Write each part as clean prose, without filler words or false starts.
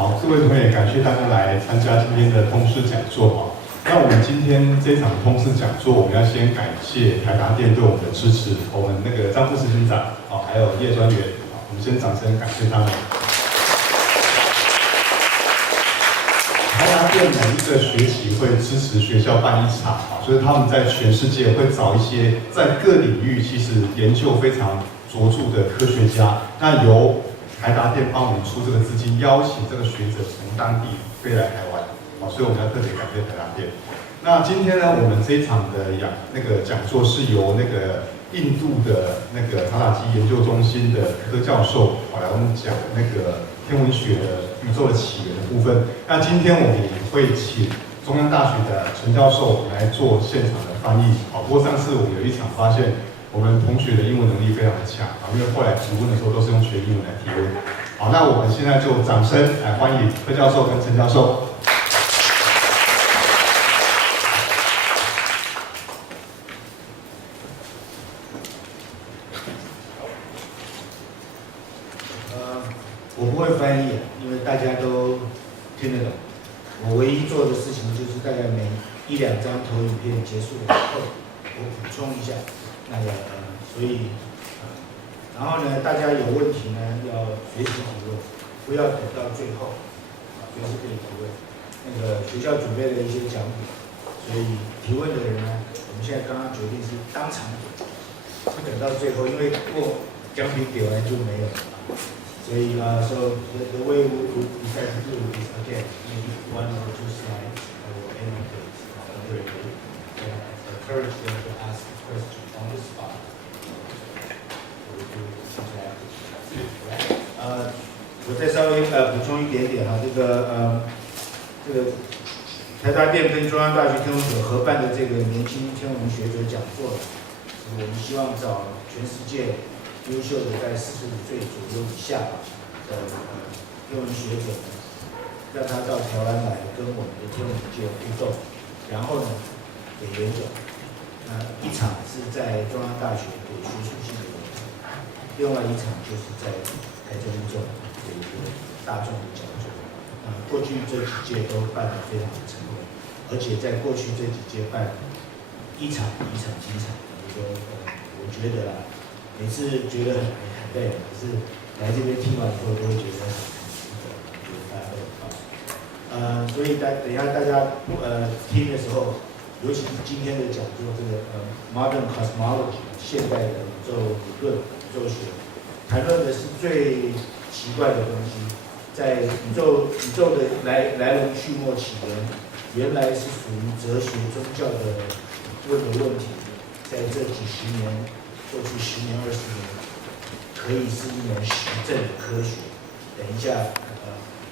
好，各位同学，感谢大家来参加今天的通识讲座哈。那我们今天这场通识讲座，我们要先感谢台达电对我们的支持，我们那个张副执行长还有叶专员，我们先掌声感谢他们。台达电每一个学期会支持学校办一场就是他们在全世界会找一些在各领域其实研究非常卓著的科学家，那由台达电帮我们出这个资金，邀请这个学者从当地飞来台湾，所以我们要特别感谢台达电。那今天呢，我们这一场的讲座是由那个印度的那个塔塔基研究中心的科教授来我们讲那个天文学的宇宙的起源的部分。那今天我们也会请中央大学的陈教授来做现场的翻译。不过上次我们有一场发现，我们同学的英文能力非常的强因为后来提问的时候都是用全英文来提问。好，那我们现在就掌声来欢迎柯教授跟陈教授。我不会翻译，因为大家都听得懂。我唯一做的事情就是大概每1-2张投影片结束了以后，我补充一下。所以然后呢，大家有问题呢要随时提问，不要等到最后，随时可以提问。学校准备了一些奖品，所以提问的人呢，我们现在刚刚决定是当场给，不等到最后，因为奖品给完就没有了。所以so the way we decide to do is again maybe 1 or 2 slides or any case encourage them to ask the question on the spot. So 我再稍微补充一点点这个台达电跟中央大学天文所合办的这个年轻天文学者讲座，我们希望找全世界优秀的在45岁左右以下的天文学者呢，让他到台湾来跟我们的天文界互动，然后呢给演讲。一场是在中央大学给学术性的演讲，另外一场就是在台中一中给一个大众的讲座。过去这几届都办得非常的成功，而且在过去这几届办一场比一场精彩。我觉得啦，每次觉得很累，可是来这边听完以后都会觉得很值得，觉得大家都很棒。所以等一下大家听的时候，尤其是今天的讲座，这个Modern Cosmology 现代的宇宙理论、宇宙学，谈论的是最奇怪的东西，在宇宙的来龙去脉起源，原来是属于哲学宗教的问题，在这几十年，过去10年20年，可以是一门实证的科学。等一下，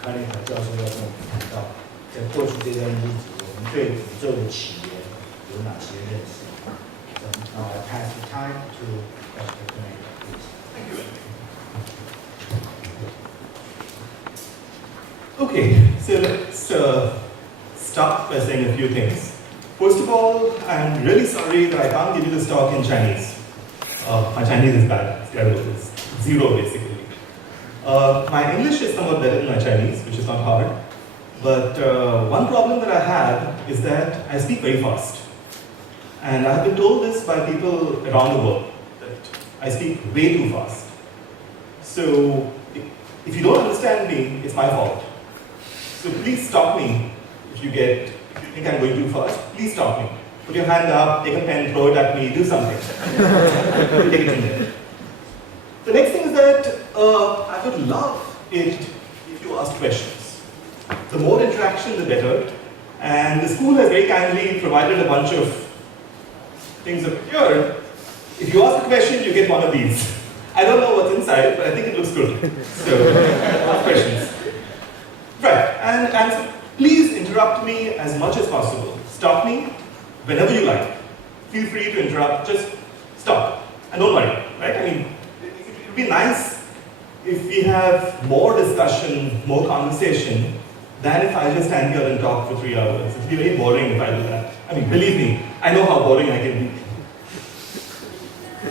康内卡教授要跟我们谈到，在过去这段日子，我们对宇宙的起源有哪些认识？Now I pass the time to Dr. Kanekarb, please. Thank you. Okay, so let's start by saying a few things. First of all, I'm really sorry that I can't give you this talk in Chinese. My Chinese is bad, it's terrible, it's zero basically. My English is somewhat better than my Chinese, which is not hard. But one problem that I have is that I speak very fast. And I have been told this by people around the world, that I speak way too fast. So if you don't understand me, it's my fault. So please stop me if you think I'm going too fast. Please stop me. Put your hand up, take a pen, throw it at me, do something. Take it from there. The next thing is that I would love it if you ask questions. The more interaction, the better. And the school has very kindly provided a bunch of things up here. If you ask a question, you get one of these. I don't know what's inside, but I think it looks good. So, ask questions. Right, and so please interrupt me as much as possible. Stop me whenever you like. Feel free to interrupt, just stop. And don't worry, right? I mean, it would be nice if we have more discussion, more conversation, than if I just stand here and talk for 3 hours. It would be very boring if I do that. I mean, believe me, I know how boring I can be.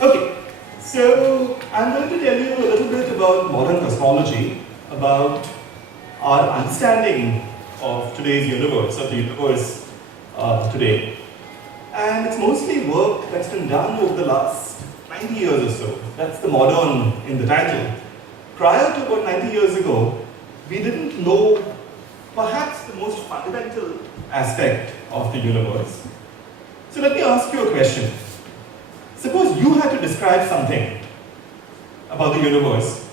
Okay, so I'm going to tell you a little bit about modern cosmology, about our understanding of today's universe, of the universe today. And it's mostly work that's been done over the last 90 years or so. That's the modern in the title. Prior to about 90 years ago, we didn't know perhaps the most fundamental aspect of the universe. So let me ask you a question. Suppose you had to describe something about the universe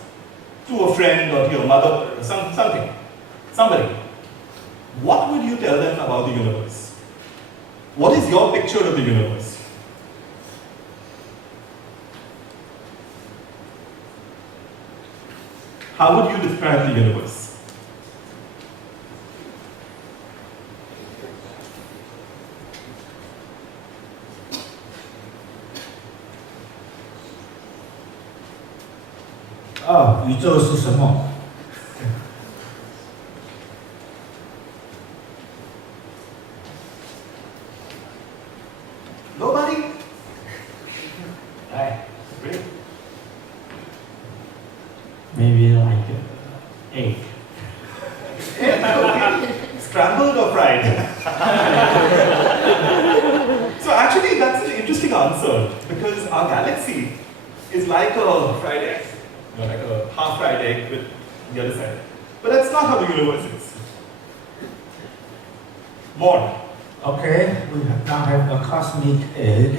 to a friend or to your mother or somebody. What would you tell them about the universe? What is your picture of the universe? How would you describe the universe?宇宙是什么？ Nobody? Right. Great. Maybe like egg. Scrambled or fried? So actually that's an interesting answer, because our galaxy is like a fried egg, like a half fried egg with the other side. But that's not how the universe is. More. Okay, we now have a cosmic egg.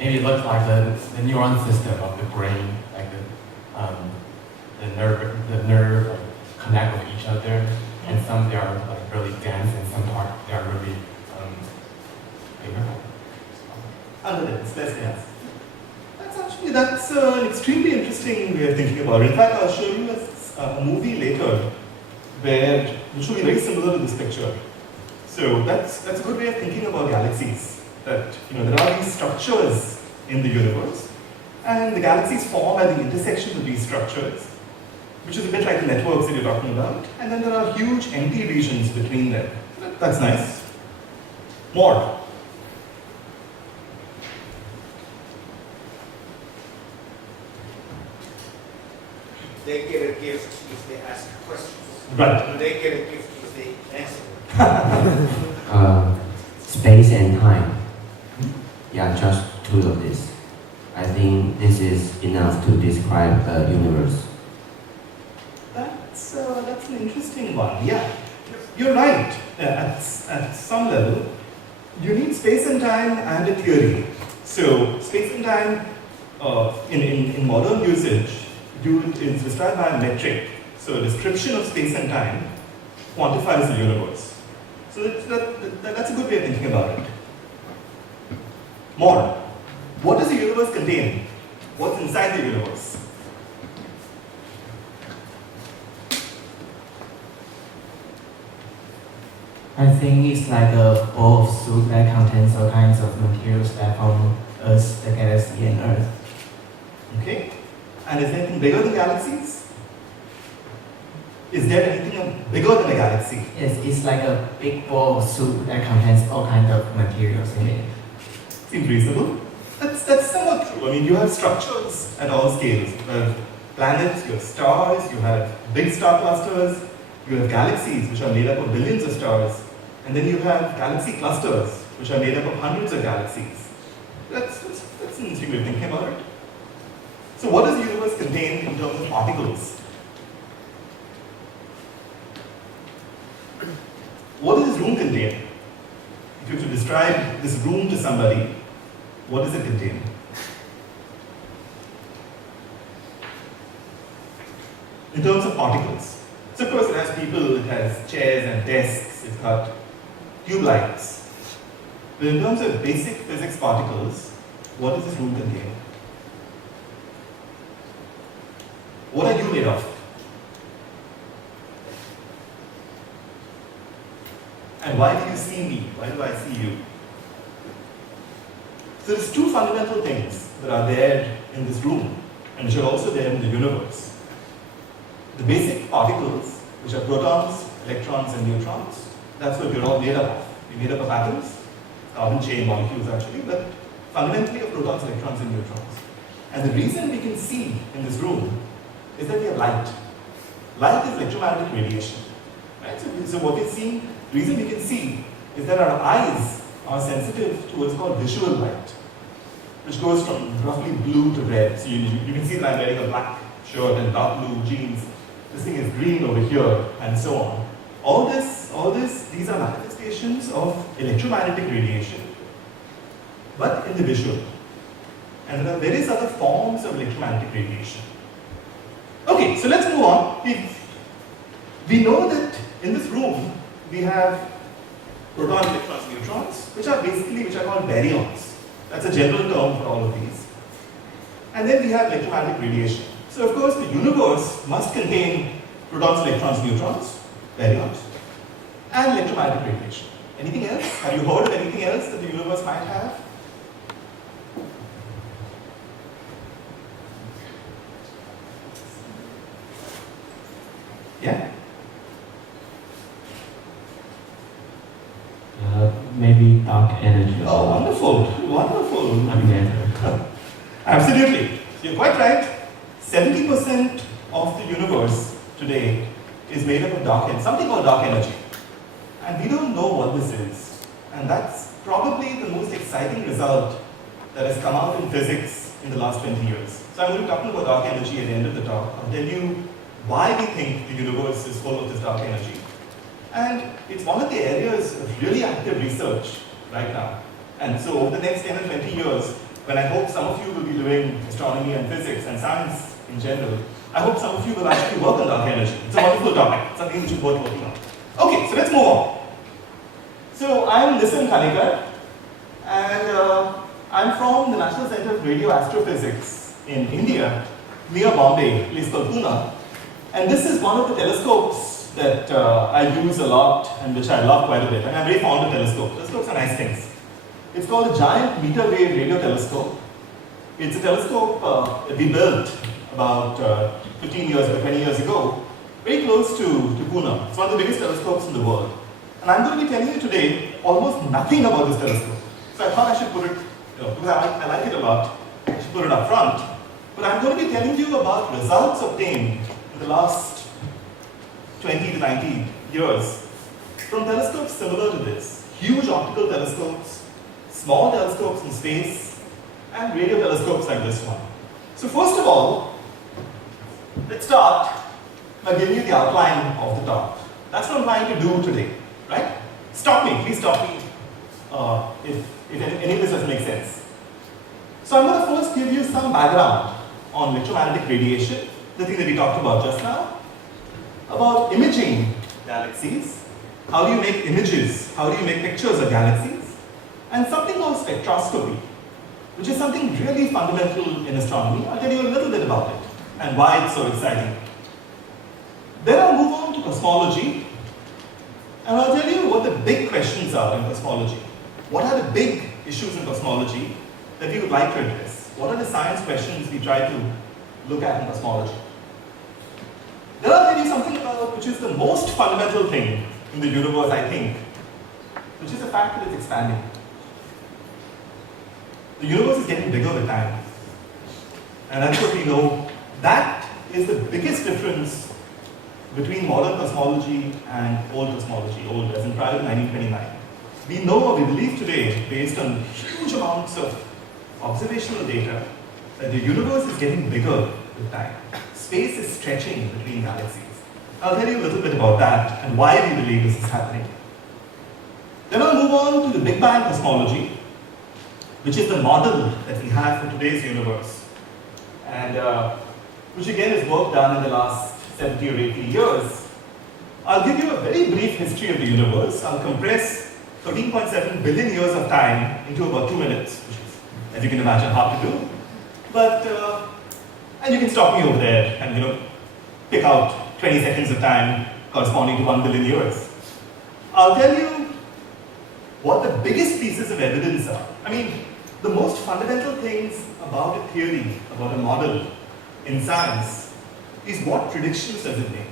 Maybe it looks like the neuron system of the brain, like the nerve like, connect with each other, and some they are like really dense, and some part they are really bigger. Other than less dense. That's an extremely interesting way of thinking about it. In fact, I'll show you a movie later where will show you very similar to this picture. So that's a good way of thinking about galaxies. That there are these structures in the universe, and the galaxies form at the intersections of these structures, which is a bit like the networks that you're talking about. And then there are huge empty regions between them. That's nice. More. They get a gift if they ask questions. Right. They get a gift if they answer. Space and time. Yeah, just two of this. I think this is enough to describe the universe. That's an interesting one. Yeah, you're right. At some level, you need space and time and a theory. So space and time in modern usage is described by a metric. So a description of space and time quantifies the universe. So that's a good way of thinking about it. More. What does the universe contain? What's inside the universe? I think it's like a bowl of soup that contains all kinds of materials that form Earth, the galaxy, and Earth. Okay? And is there anything bigger than galaxies? Is there anything bigger than a galaxy? Yes, it's like a big bowl of soup that contains all kinds of materials in it. Seems reasonable. That's somewhat true. I mean, you have structures at all scales. You have planets, you have stars, you have big star clusters, you have galaxies which are made up of billions of stars, and then you have galaxy clusters which are made up of hundreds of galaxies. That's an interesting way of thinking about it. So what does the universe contain in terms of particles? What does this room contain? If you were to describe this room to somebody, what does it contain? In terms of particles. So of course it has people, it has chairs and desks, it's got tube lights. But in terms of basic physics particles, what does this room contain? What are you made of? And why do you see me? Why do I see you? So there's two fundamental things that are there in this room and which are also there in the universe. The basic particles, which are protons, electrons, and neutrons, that's what we're all made up of. We're made up of atoms, carbon chain molecules actually, but fundamentally of protons, electrons, and neutrons. And the reason we can see in this room is that we have light. Light is electromagnetic radiation. Right? So what we're seeing, the reason we can see is that our eyes are sensitive to what's called visual light, which goes from roughly blue to red. So you can see that I'm wearing a black shirt and dark blue jeans. This thing is green over here, and so on. All this, these are manifestations of electromagnetic radiation, but in the visual. And there are various other forms of electromagnetic radiation. Okay, so let's move on. We know that in this room we have protons, electrons, neutrons, which are called baryons. That's a general term for all of these. And then we have electromagnetic radiation. So of course the universe must contain protons, electrons, neutrons, baryons, and electromagnetic radiation. Anything else? Have you heard of anything else that the universe might have? Yeah? Maybe dark energy. Oh, wonderful, wonderful. Matter. Absolutely. So you're quite right. 70% of the universe today is made up of dark energy, something called dark energy. And we don't know what this is. And that's probably the most exciting result that has come out in physics in the last 20 years. So I'm going to be talking about dark energy at the end of the talk. I'll tell you why we think the universe is full of this dark energy. And it's one of the areas of really active research right now. And so over the next 10 or 20 years, when I hope some of you will be doing astronomy and physics and science in general, I hope some of you will actually work on dark energy. It's a wonderful topic, something which is worth working on. Okay, so let's move on. So I'm Nissim Kanekarb, and I'm from the National Center for Radio Astrophysics in India, near Bombay, a place called Pune. And this is one of the telescopes that I use a lot and which I love quite a bit. And I'm very fond of telescopes. Telescopes are nice things. It's called a giant meter wave radio telescope. It's a telescope that we built about 15 years or 20 years ago, very close to Pune. It's one of the biggest telescopes in the world. And I'm going to be telling you today almost nothing about this telescope. So I thought I should put it, because I like it a lot, I should put it up front. But I'm going to be telling you about results obtained in the last 20 to 90 years from telescopes similar to this. Huge optical telescopes, small telescopes in space, and radio telescopes like this one. So first of all, let's start by giving you the outline of the talk. That's what I'm trying to do today, right? Stop me, please stop me. if any of this doesn't make sense. So I'm going to first give you some background on electromagnetic radiation, the thing that we talked about just now, about imaging galaxies, how do you make images, how do you make pictures of galaxies, and something called spectroscopy, which is something really fundamental in astronomy. I'll tell you a little bit about it and why it's so exciting. Then I'll move on to cosmology, and I'll tell you what the big questions are in cosmology. What are the big issues in cosmology that we would like to address? What are the science questions we try to look at in cosmology? Then I'll tell you something about which is the most fundamental thing in the universe, I think, which is the fact that it's expanding. The universe is getting bigger with time. And that's what we know. That is the biggest difference between modern cosmology and old cosmology, old as in prior to 1929. We know or we believe today, based on huge amounts of observational data, that the universe is getting bigger with time. Space is stretching between galaxies. I'll tell you a little bit about that and why we believe this is happening. Then I'll move on to the Big Bang cosmology, which is the model that we have for today's universe, and which again is work done in the last 70 or 80 years. I'll give you a very brief history of the universe. I'll compress 13.7 billion years of time into about 2 minutes, which is, as you can imagine, hard to do. But, and you can stop me over there and, pick out 20 seconds of time corresponding to 1 billion years. I'll tell you what the biggest pieces of evidence are. I mean, the most fundamental things about a theory, about a model in science, is what predictions does it make.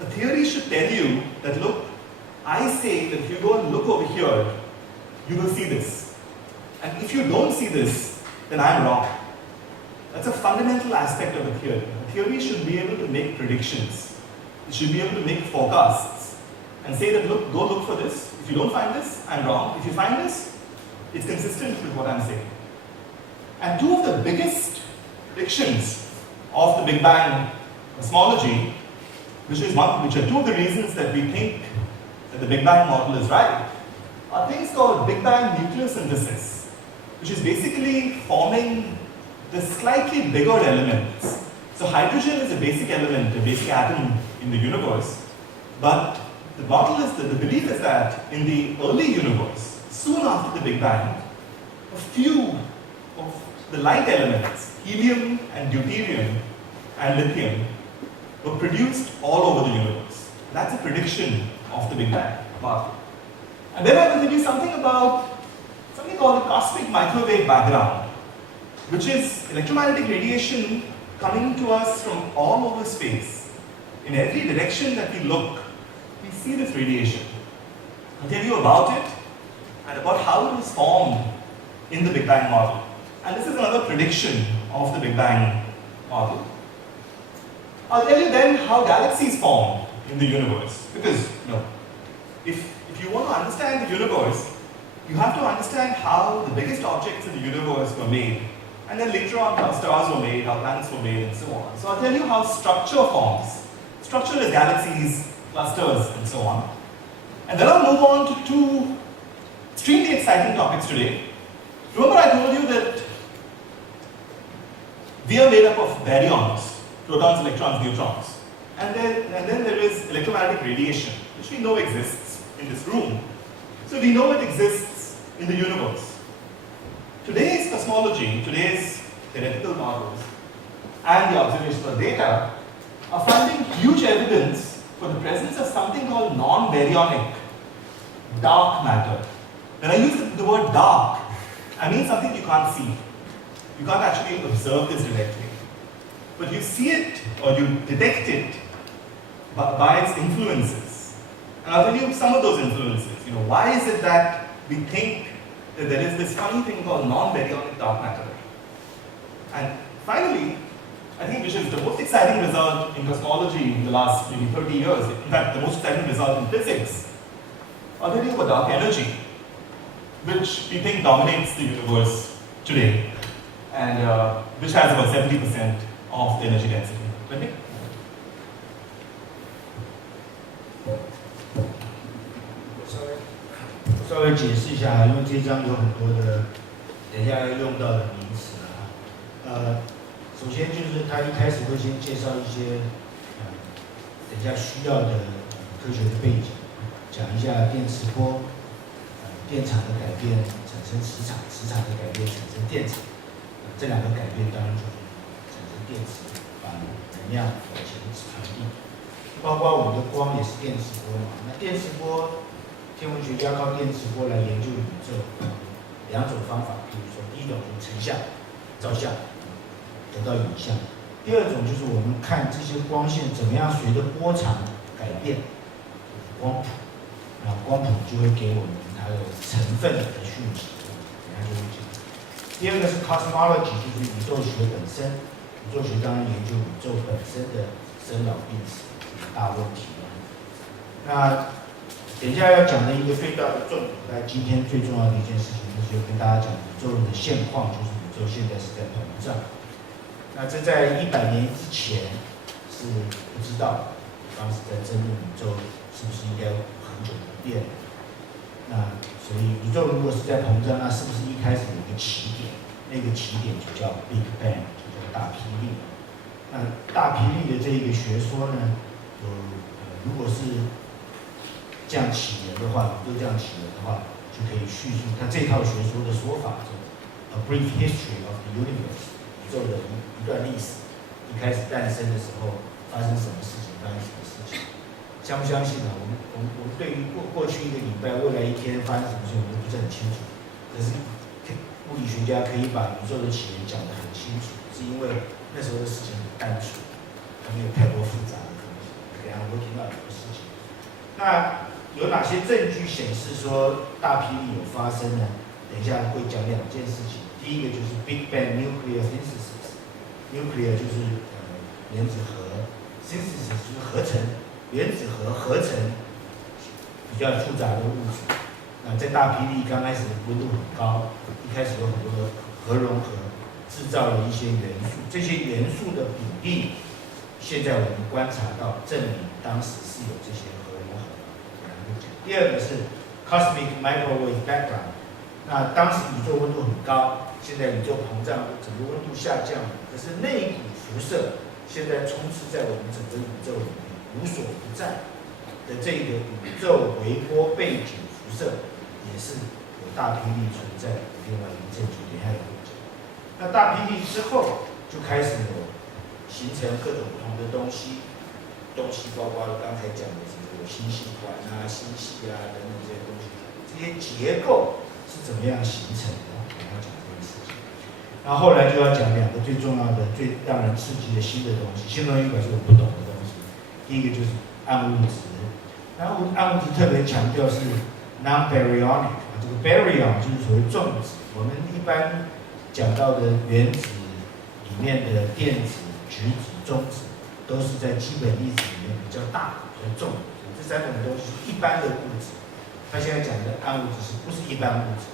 A theory should tell you that, look, I say that if you go and look over here, you will see this. And if you don't see this, then I'm wrong. That's a fundamental aspect of a theory. A theory should be able to make predictions. It should be able to make forecasts and say that, look, go look for this. If you don't find this, I'm wrong. If you find this, it's consistent with what I'm saying. And two of the biggest predictions of the Big Bang cosmology, which are two of the reasons that we think that the Big Bang model is right, are things called Big Bang nucleosynthesis, which is basically forming the slightly bigger elements. So hydrogen is a basic element, a basic atom in the universe, but the model is that the belief is that in the early universe, soon after the Big Bang, a few of the light elements, helium and deuterium and lithium, were produced all over the universe. That's a prediction of the Big Bang model. And then I will tell you something about something called the cosmic microwave background, which is electromagnetic radiation coming to us from all over space. In every direction that we look, we see this radiation. I'll tell you about it and about how it was formed in the Big Bang model. And this is another prediction of the Big Bang model. I'll tell you then how galaxies form in the universe. Because, if you want to understand the universe, you have to understand how the biggest objects in the universe were made. And then later on, how stars were made, how planets were made, and so on. So I'll tell you how structure forms. Structure is galaxies, clusters, and so on. And then I'll move on to two extremely exciting topics today. Remember I told you that we are made up of baryons, protons, electrons, neutrons. And then there is electromagnetic radiation, which we know exists in this room. So we know it exists in the universe. Today's cosmology, today's theoretical models, and the observational data are finding huge evidence for the presence of something called non-baryonic dark matter. When I use the word dark, I mean something you can't see. You can't actually observe this directly. But you see it or you detect it by its influences. And I'll tell you some of those influences. Why is it that we think that there is this funny thing called non-baryonic dark matter? And finally, I think which is the most exciting result in cosmology in the last maybe 30 years, in fact the most exciting result in physics, I'll tell you about dark energy, which we think dominates the universe today, and which has about 70% of the energy density. Right?稍微微解释一下，因为这一章有很多的等一下要用到的名词首先就是他一开始会先介绍一些等一下需要的科学的背景，讲一下电磁波，电场的改变产生磁场，磁场的改变产生电场，这两个改变当然就是产生电磁，把能量往前传递。包括我们的光也是电磁波嘛，那电磁波，天文学家靠电磁波来研究宇宙，两种方法，比如说第一种就是成像，照相。得到影像。第二种就是我们看这些光线怎么样随着波长改变，光谱，然后光谱就会给我们它的成分的讯息，等下就会讲。第二个是 cosmology， 就是宇宙学本身，宇宙学当然研究宇宙本身的生老病死大问题了。那等一下要讲的一个最大的重点，在今天最重要的一件事情，就是跟大家讲宇宙的现况，就是宇宙现在是在膨胀。那这在100年之前是不知道的，当时在争论宇宙是不是应该很久不变。那所以宇宙如果是在膨胀，那是不是一开始有一个起点？那个起点就叫 Big Bang， 就叫大霹雳。那大霹雳的这一个学说呢，如果是这样起源的话，宇宙这样起源的话，就可以叙述它这套学说的说法，叫 A Brief History of the Universe。宇宙的一段历史，一开始诞生的时候发生什么事情，发生什么事情，相不相信呢？我们对于过去一个礼拜、未来一天发生什么事情，我们都不是很清楚。可是物理学家可以把宇宙的起源讲得很清楚，是因为那时候的事情很单纯，它没有太多复杂的东西。等下我会听到很多事情。那有哪些证据显示说大霹雳有发生呢？等一下会讲两件事情。第一个就是 Big Bang Nuclear Synthesis，Nuclear 就是原子核 ，Synthesis 就是合成，原子核合成比较复杂的物质。那在大霹雳刚开始温度很高，一开始有很多的核融合，制造了一些元素，这些元素的比例，现在我们观察到证明当时是有这些核融合。第二个是 Cosmic Microwave Background， 那当时宇宙温度很高。现在宇宙膨胀，整个温度下降，可是那一股辐射现在充斥在我们整个宇宙里面，无所不在的这个宇宙微波背景辐射，也是有大霹雳存在的另外一个证据。等一下有讲。那大霹雳之后，就开始有形成各种不同的东西包括刚才讲的什么有星系团啊、星系啊等等这些东西，这些结构是怎么样形成的？然后后来就要讲两个最重要的、最让人刺激的新的东西。新东西表示我不懂的东西。第一个就是暗物质，然后暗物质特别强调是 non-baryonic， 这个 baryon 就是所谓重子。我们一般讲到的原子里面的电子、质子、中子，都是在基本粒子里面比较大、比较重的。这三种东西是一般的物质。他现在讲的暗物质是不是一般物质？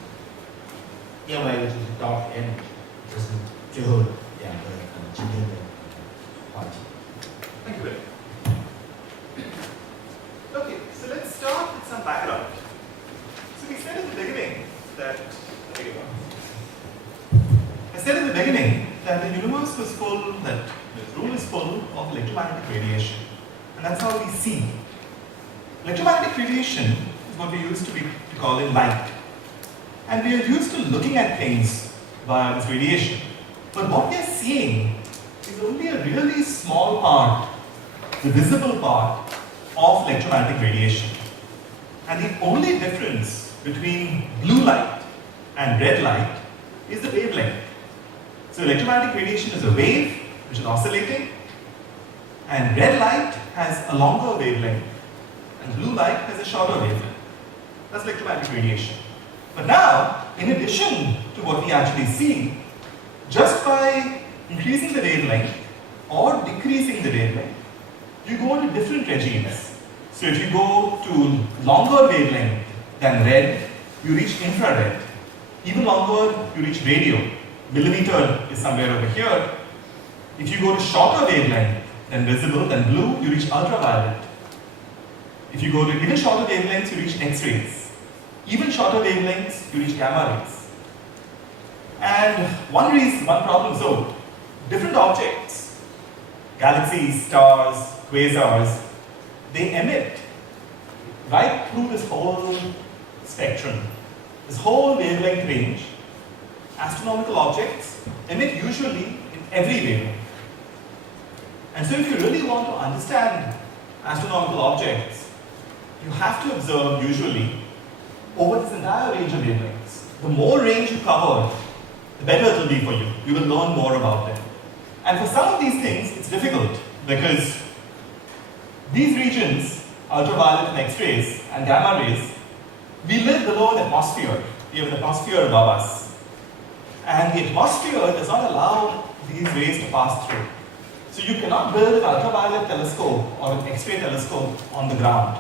另外一个就是 dark energy。这是最后两个今天的话题。Thank you. Okay, so let's start with some background. So we said at the beginning that the universe was full, that the room is full of electromagnetic radiation, and that's how we see. Electromagnetic radiation is what we used to call it light, and we are used to looking at things by this radiation. But what we are seeing is only a really small part, the visible part of electromagnetic radiation. And the only difference between blue light and red light is the wavelength. So electromagnetic radiation is a wave which is oscillating, and red light has a longer wavelength, and blue light has a shorter wavelength. That's electromagnetic radiation. But now, in addition to what we actually see, just by increasing the wavelength or decreasing the wavelength, you go into different regimes. So if you go to longer wavelength than red, you reach infrared. Even longer, you reach radio. Millimeter is somewhere over here. If you go to shorter wavelength than visible, than blue, you reach ultraviolet. If you go to even shorter wavelengths, you reach X-rays. even shorter wavelengths, you reach gamma rays. And one problem, so different objects, galaxies, stars, quasars, they emit right through this whole spectrum, this whole wavelength range. Astronomical objects emit usually in every wavelength. And so if you really want to understand astronomical objects, you have to observe usually over this entire range of wavelengths. The more range you cover, the better it will be for you. You will learn more about them. And for some of these things, it's difficult because these regions, ultraviolet and X-rays and gamma rays, we live below an atmosphere. We have an atmosphere above us. And the atmosphere does not allow these rays to pass through. So you cannot build an ultraviolet telescope or an X-ray telescope on the ground.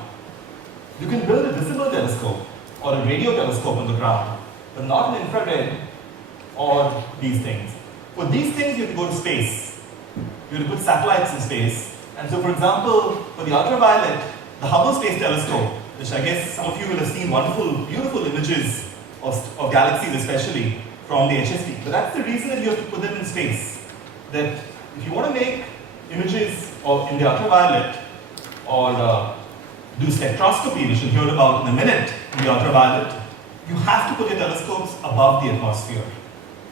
You can build a visible telescope or a radio telescope on the ground, but not an infrared or these things. For these things, you have to go to space. You have to put satellites in space. And so, for example, for the ultraviolet, the Hubble Space Telescope, which I guess some of you will have seen wonderful, beautiful images of galaxies especially from the HST. But that's the reason that you have to put them in space. That if you want to make images in the ultraviolet or do spectroscopy, which you'll hear about in a minute in the ultraviolet, you have to put your telescopes above the atmosphere.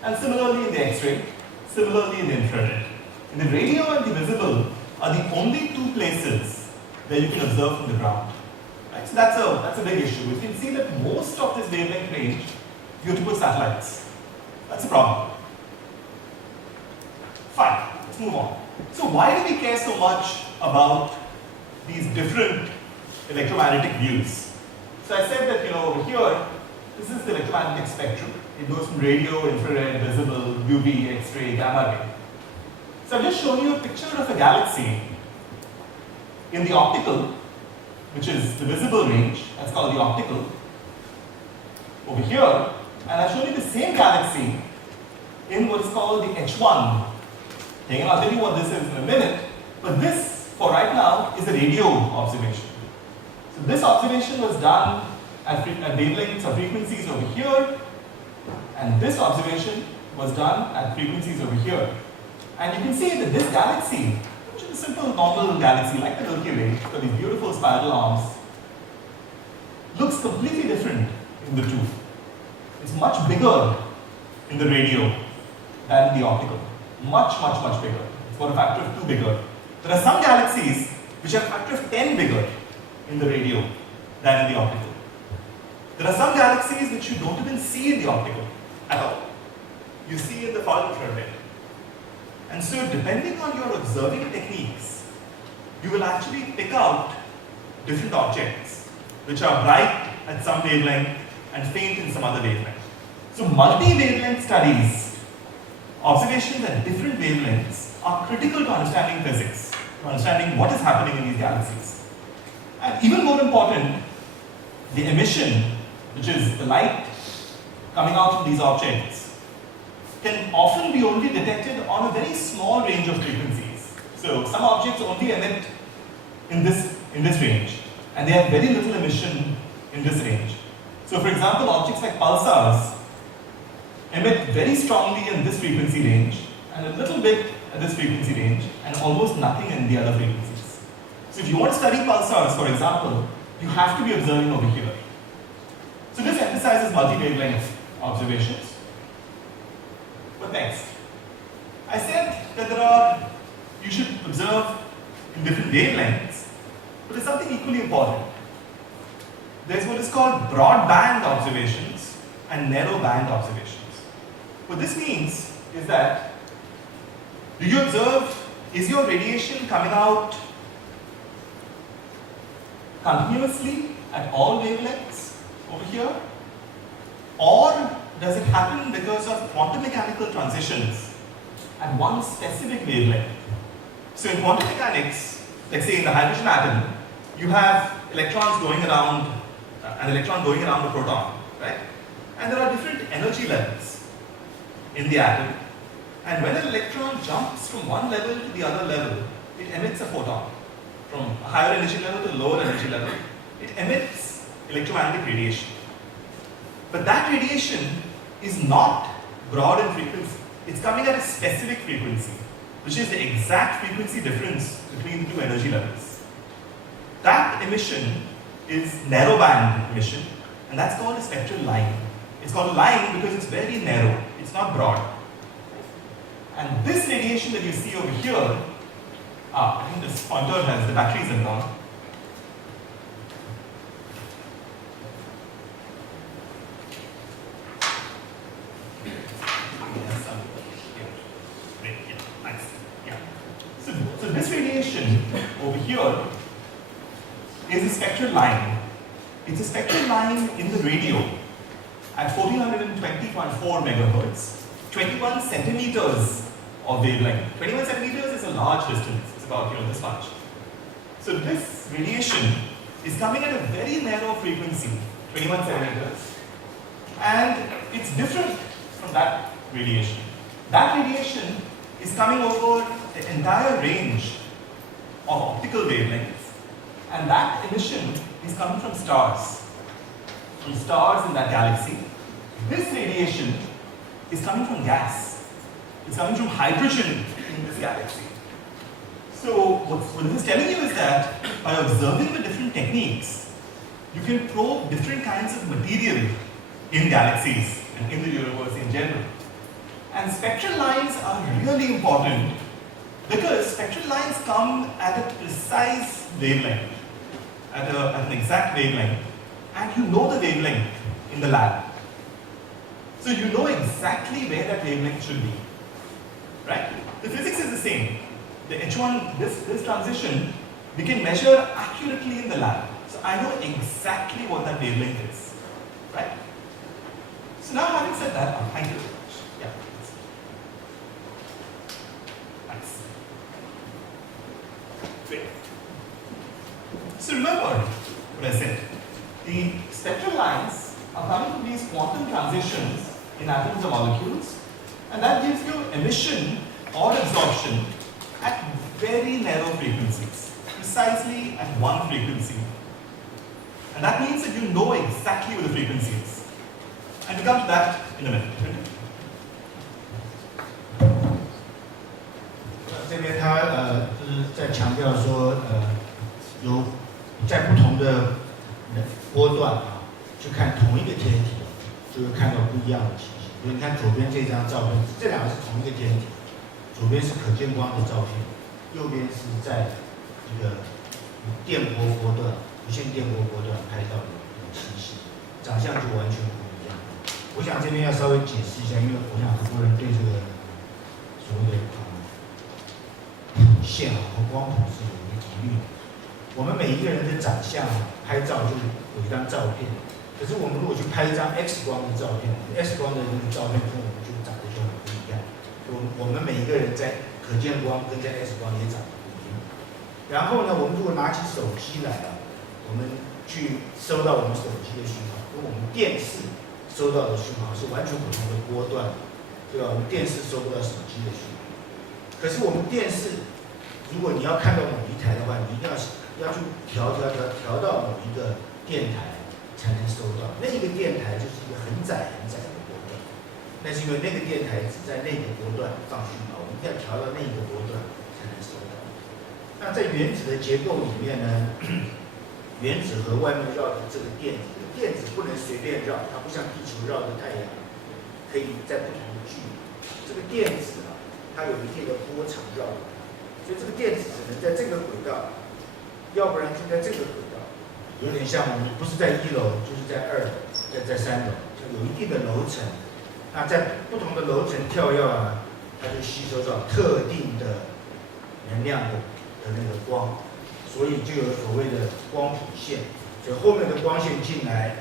And similarly in the X-ray, similarly in the infrared. In the radio and the visible are the only two places where you can observe from the ground. Right? So that's a big issue. You can see that most of this wavelength range, you have to put satellites. That's a problem. Fine, let's move on. So why do we care so much about these different electromagnetic views? So I said that, over here, this is the electromagnetic spectrum. It goes from radio, infrared, visible, UV, X-ray, gamma ray. So I've just shown you a picture of a galaxy in the optical, which is the visible range, that's called the optical, over here, and I've shown you the same galaxy in what's called the H1 thing, and I'll tell you what this is in a minute, but this, for right now, is a radio observation. So this observation was done at wavelengths or frequencies over here, and this observation was done at frequencies over here. And you can see that this galaxy, which is a simple normal galaxy like the Milky Way, it's got these beautiful spiral arms, looks completely different in the two. It's much bigger in the radio than in the optical. Much, much, much bigger. It's got a factor of 2 bigger. There are some galaxies which are a factor of 10 bigger in the radio than in the optical. There are some galaxies which you don't even see in the optical at all. You see in the far infrared. And so depending on your observing techniques, you will actually pick out different objects which are bright at some wavelength and faint in some other wavelength. So multi-wavelength studies, observations at different wavelengths, are critical to understanding physics, to understanding what is happening in these galaxies. And even more important, the emission, which is the light coming out from these objects, can often be only detected on a very small range of frequencies. So some objects only emit in this range, and they have very little emission in this range. So for example, objects like pulsars emit very strongly in this frequency range, and a little bit at this frequency range, and almost nothing in the other frequencies. So if you want to study pulsars, for example, you have to be observing over here. So this emphasizes multi-wavelength observations. What next? I said that you should observe in different wavelengths, but there's something equally important. There's what is called broadband observations and narrow band observations. What this means is that, do you observe, is your radiation coming out continuously at all wavelengths over here? Or does it happen because of quantum mechanical transitions at one specific wavelength? So in quantum mechanics, let's say in the hydrogen atom, you have electrons going around, an electron going around a proton, right? And there are different energy levels in the atom. And when an electron jumps from one level to the other level, it emits a photon. From a higher energy level to a lower energy level, it emits electromagnetic radiation. But that radiation is not broad in frequency. It's coming at a specific frequency, which is the exact frequency difference between the two energy levels. That emission is narrowband emission, and that's called a spectral line. It's called a line because it's very narrow, it's not broad. And this radiation that you see over here, I think this pointer has the batteries in on. So this radiation over here is a spectral line. It's a spectral line in the radio at 1420.4 megahertz, 21 centimeters of wavelength. 21 centimeters is a large distance. It's about this much. So this radiation is coming at a very narrow frequency, 21 centimeters, and it's different from that radiation. That radiation is coming over the entire range of optical wavelengths, and that emission is coming from stars in that galaxy. This radiation is coming from gas. It's coming from hydrogen in this galaxy. So what this is telling you is that by observing the different techniques, you can probe different kinds of material in galaxies and in the universe in general. And spectral lines are really important because spectral lines come at a precise wavelength, at an exact wavelength, and you know the wavelength in the lab. So you know exactly where that wavelength should be, right? The physics is the same. The H1, this transition, we can measure accurately in the lab. So I know exactly what that wavelength is, right? So now having said that, thank you very much. Yeah. Thanks. Great. So remember what I said. The spectral lines are coming from these quantum transitions in atoms or molecules, and that gives you emission or absorption at very narrow frequencies, precisely at one frequency. And that means that you know exactly what the frequency is. And we'll come to that in a minute. 这边他就是在强调说有在不同的波段去看同一个天体，就会看到不一样的情形。比如你看左边这张照片，这两个是同一个天体，左边是可见光的照片，右边是在这个电波波段、无线电波波段拍到的清晰，长相就完全不一样。我想这边要稍微解释一下，因为我想很多人对这个所谓的谱线和光谱是有一个疑虑的。我们每一个人的长相拍照就有一张照片，可是我们如果去拍一张 X 光的照片 ，X 光的那个照片跟我们就长得就很不一样。我们每一个人在可见光跟在 X 光也长得不一样。然后呢，我们如果拿起手机来我们去收到我们手机的讯号，跟我们电视收到的讯号是完全不同的波段，对吧？我们电视收不到手机的讯号，可是我们电视，如果你要看到某一台的话，你一定要去调到某一个电台才能收到。那个电台就是一个很窄很窄的波段，那是因为那个电台只在那个波段放讯号，我们一定要调到那个波段才能收到。那在原子的结构里面呢，原子核外面绕着这个电子，电子不能随便绕，它不像地球绕着太阳，可以在不同的距离。这个电子它有一定的波长绕的，所以这个电子只能在这个轨道，要不然就在这个轨道，有点像我们不是在1楼，就是在2楼，在3楼，就有一定的楼层。那在不同的楼层跳跃它就吸收到特定的能量的那个光，所以就有所谓的光谱线。所以后面的光线进来，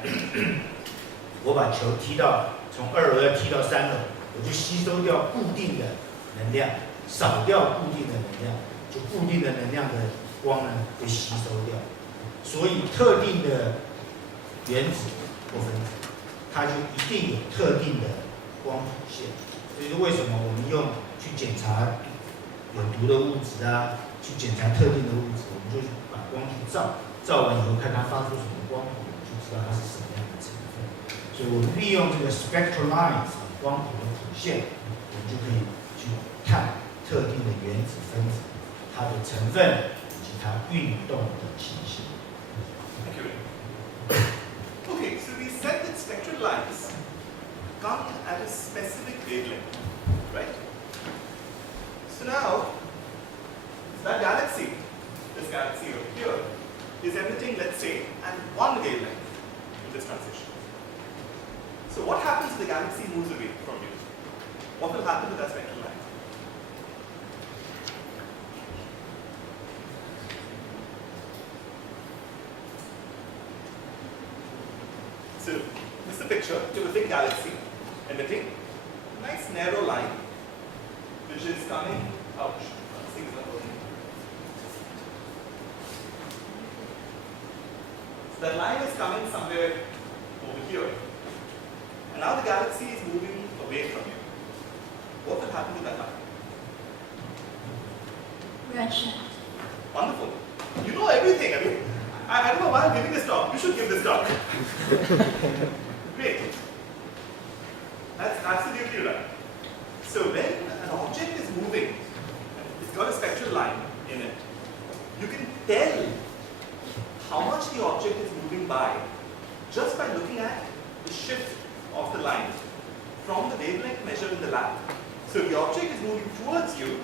我把球踢到从2楼要踢到3楼，我就吸收掉固定的能量，少掉固定的能量，就固定的能量的光呢被吸收掉。所以特定的原子或分子，它就一定有特定的光谱线。这就是为什么我们用去检查有毒的物质去检查特定的物质，我们就把光去照完以后，看它发出什么光谱，我们就知道它是什么样的成分。所所以我们利用这个 spectral lines 光谱的谱线，我们就可以去看特定的原子分子它的成分以及它运动的情形。Thank you. Okay, so we said that spectral lines come at a specific wavelength, right? So now, that galaxy, this galaxy over here, is emitting, let's say, at one wavelength in this transition. So what happens if the galaxy moves away from you? What will happen to that spectral line? So this is a picture of a big galaxy emitting a nice narrow line which is coming out. This thing is not working. So that line is coming somewhere over here. And now the galaxy is moving away from you. What will happen to that line? Redshift. Wonderful. You know everything. I mean, I don't know why I'm giving this talk. You should give this talk. Great. That's absolutely right. So when an object is moving, it's got a spectral line in it, you can tell how much the object is moving by just by looking at the shift of the line from the wavelength measured in the lab. So if the object is moving towards you,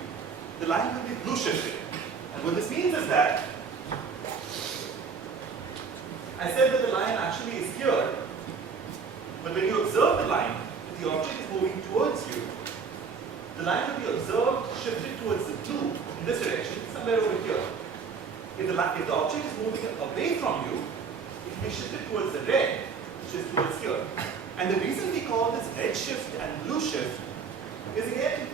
the line will be blue shifted. And what this means is that I said that the line actually is here, but when you observe the line, if the object is moving towards you, the line will be observed shifted towards the blue in this direction, somewhere over here. If the object is moving away from you, it will be shifted towards the red, which is towards here. And the reason we call this red shift and blue shift is again